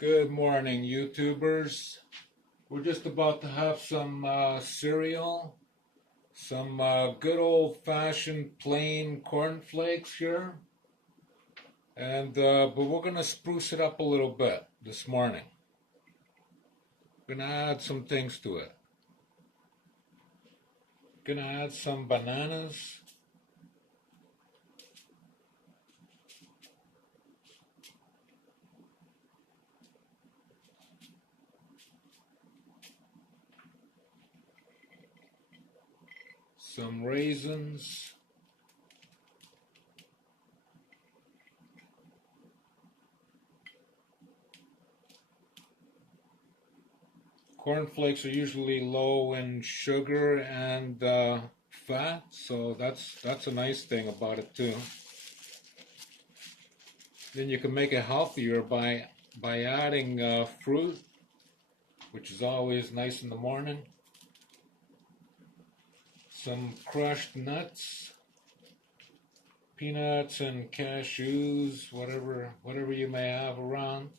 Good morning, YouTubers. We're just about to have some cereal, some good old-fashioned plain cornflakes here, and but we're gonna spruce it up a little bit this morning. We're gonna add some things to it. Gonna add some bananas. Some raisins. Cornflakes are usually low in sugar and fat, so that's a nice thing about it too. Then you can make it healthier by adding fruit, which is always nice in the morning. Some crushed nuts, peanuts and cashews, whatever you may have around.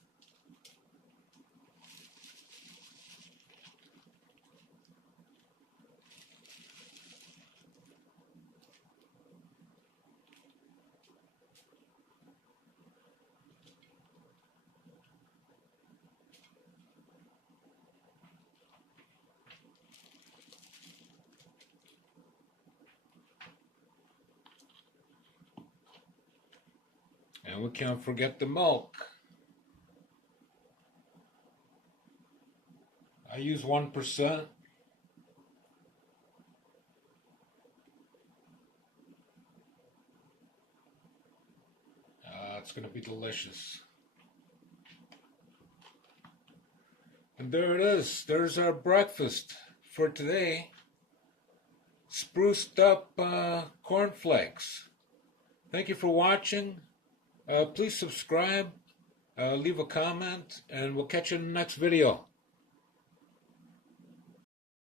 And we can't forget the milk. I use 1%. It's going to be delicious. And there it is. There's our breakfast for today. Spruced up cornflakes. Thank you for watching. Please subscribe, leave a comment, and we'll catch you in the next video.